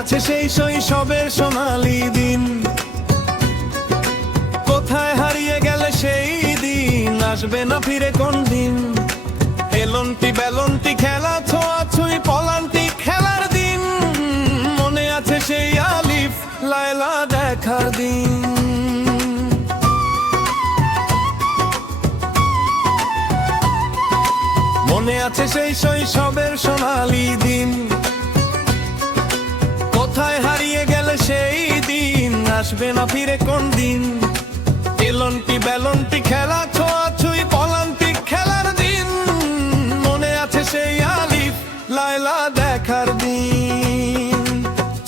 আছে সেই শৈশবের সোনালি দিন, কোথায় হারিয়ে গেলে সেই দিন, আসবে না ফিরে কোন দিন। এলন্টি বেলন্টি খেলা, ছোঁয়াছুঁই পলান্তি খেলার দিন, মনে আছে সেই আলিফ লায়লা দেখার দিন। মনে আছে সেই শৈশবের সোনালি দিন, কোথায় হারিয়ে গেলে সেই দিন, আসবে না ফিরে কোন দিন। এলন্টি বেলন্টি খেলা, ছোঁয়াছুঁই পলান্তি খেলার দিন, মনে আছে সেই আলিফ লায়লা দেখার দিন।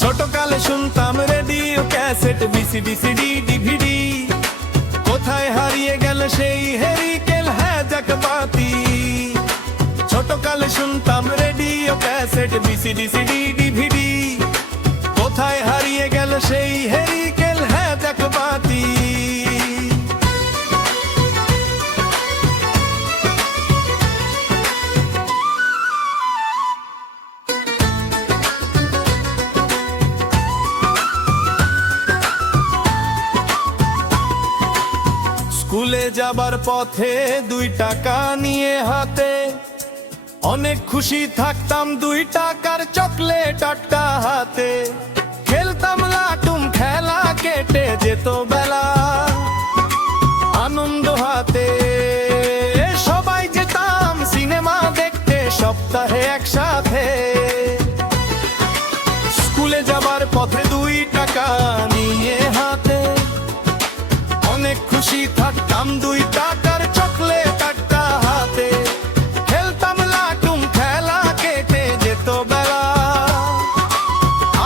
ছোটকালে শুনতাম radio cassette, VCD CD DVD, কোথায় হারিয়ে গেলে সেই হেরিকেল হ্যাজাক বাতি। ছোটকালে শুনতাম radio cassette, VCD CD DVD, কোথায় হারিয়ে গেল সেই হেরিকেল হ্যাজাক বাতি। স্কুলে যাবার পথে 2 টাকা নিয়ে হাতে, অনেক খুশি থাকতাম 2 টাকার চকলেট আটটা হাতে। খেলতাম লাটুম খেলা, কেটে যেত বেলা আনন্দ হাতে। সবাই যেতাম সিনেমা দেখতে সপ্তাহে একসাথে। স্কুলে যাবার পথে 2 টাকা নিয়ে হাতে, অনেক খুশি থাকতাম 2 টাকার চকলেট আটটা হাতে। খেলতাম লাটুম খেলা, কেটে যেত বেলা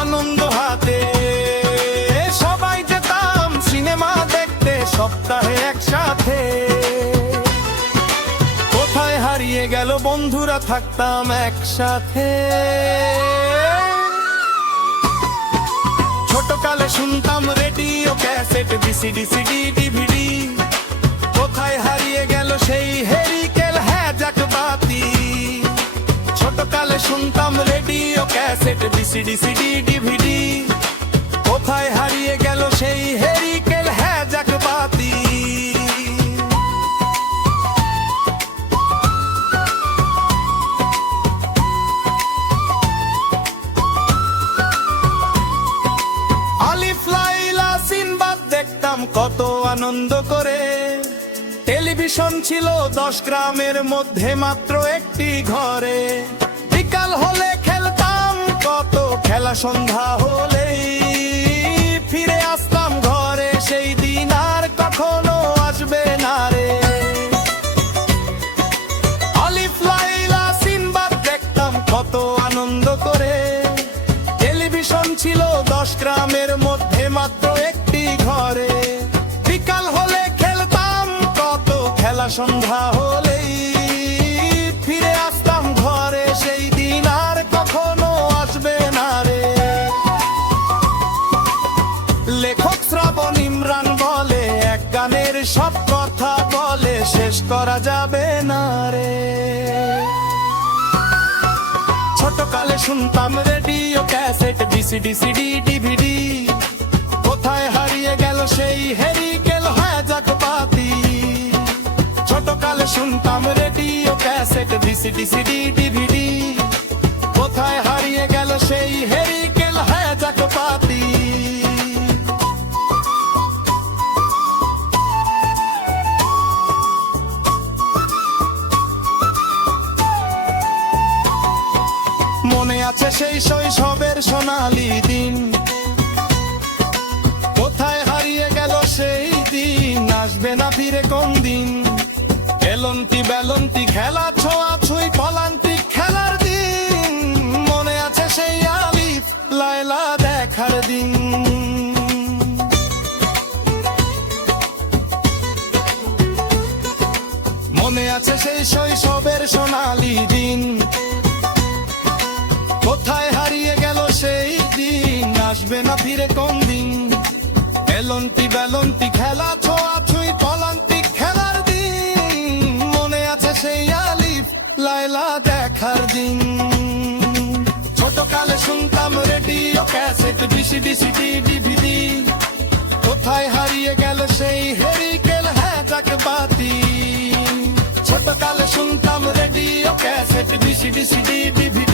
আনন্দ হাতে। সবাই যেতাম সিনেমা দেখতে সপ্তাহে একসাথে। কোথায় হারিয়ে গেল বন্ধুরা, থাকতাম একসাথে। ছোটকালে শুনতাম radio cassette, VCD CD DVD, কোথায় হারিয়ে গেল সেই হেরিকেল হ্যাজাক বাতি। ছোটকালে শুনতাম radio cassette, VCD CD DVD, কোথায় হারিয়ে গেল সেই হেরিকেল হ্যাজাক বাতি। আলিফ লায়লা সিনবাদ দেখতাম কত আনন্দ করে। টেলিভিশন ছিল 10 গ্রামের মধ্যে মাত্র একটি ঘরে। বিকাল হলে খেলতাম কত খেলা, সন্ধ্যা হলেই ফিরে আসতাম ঘরে। সেই দিন আর কখনো আসবে না রে। আলিফ লায়লা সিনবাদ দেখতাম কত আনন্দ করে। টেলিভিশন ছিল 10 গ্রামের মধ্যে মাত্র একটি ঘরে। বিকাল হলে খেলতাম কত খেলা, সন্ধ্যা হলেই ফিরে আসতাম ঘরে। সেই দিন আর কখনো আসবে না রে। লেখক শ্রাবণ ইমরান বলে, এক গানের সব কথা বলে শেষ করা যাবে না রে। ছোটকালে শুনতাম radio cassette, VCD CD DVD, কোথায় হারিয়ে গেল সেই হেরিকেল হ্যাজাক বাতি। ছোটকালে শুনতাম radio cassette, VCD CD DVD, কোথায় হারিয়ে গেল সেই হেরিকেল হ্যাজাক বাতি। মনে আছে সেই শৈশবের সোনালি দিন, কোথায় হারিয়ে গেল সেই দিন, আসবে না ফিরে কোন দিন। এলন্টি বেলন্টি খেলা, ছোঁয়াছুঁই পলান্তি খেলার দিন, মনে আছে সেই আলিফ লায়লা দেখার দিন। মনে আছে সেই শৈশবের সোনালি দিন, কোথায় হারিয়ে গেল সেই দিন, আসবে না ফিরে কোন দিন। এলন্টি বেলন্টি খেলা, ছোঁয়াছুঁই পলান্তি খেলার দিন, মনে আছে সেই আলিফ লায়লা দেখার দিন। ছোটকালে শুনতাম radio cassette VCD CD DVD কোথায় হারিয়ে গেল সেই হেরিকেল হ্যাজাক বাতি ছোটকালে শুনতাম radio cassette VCD CD DVD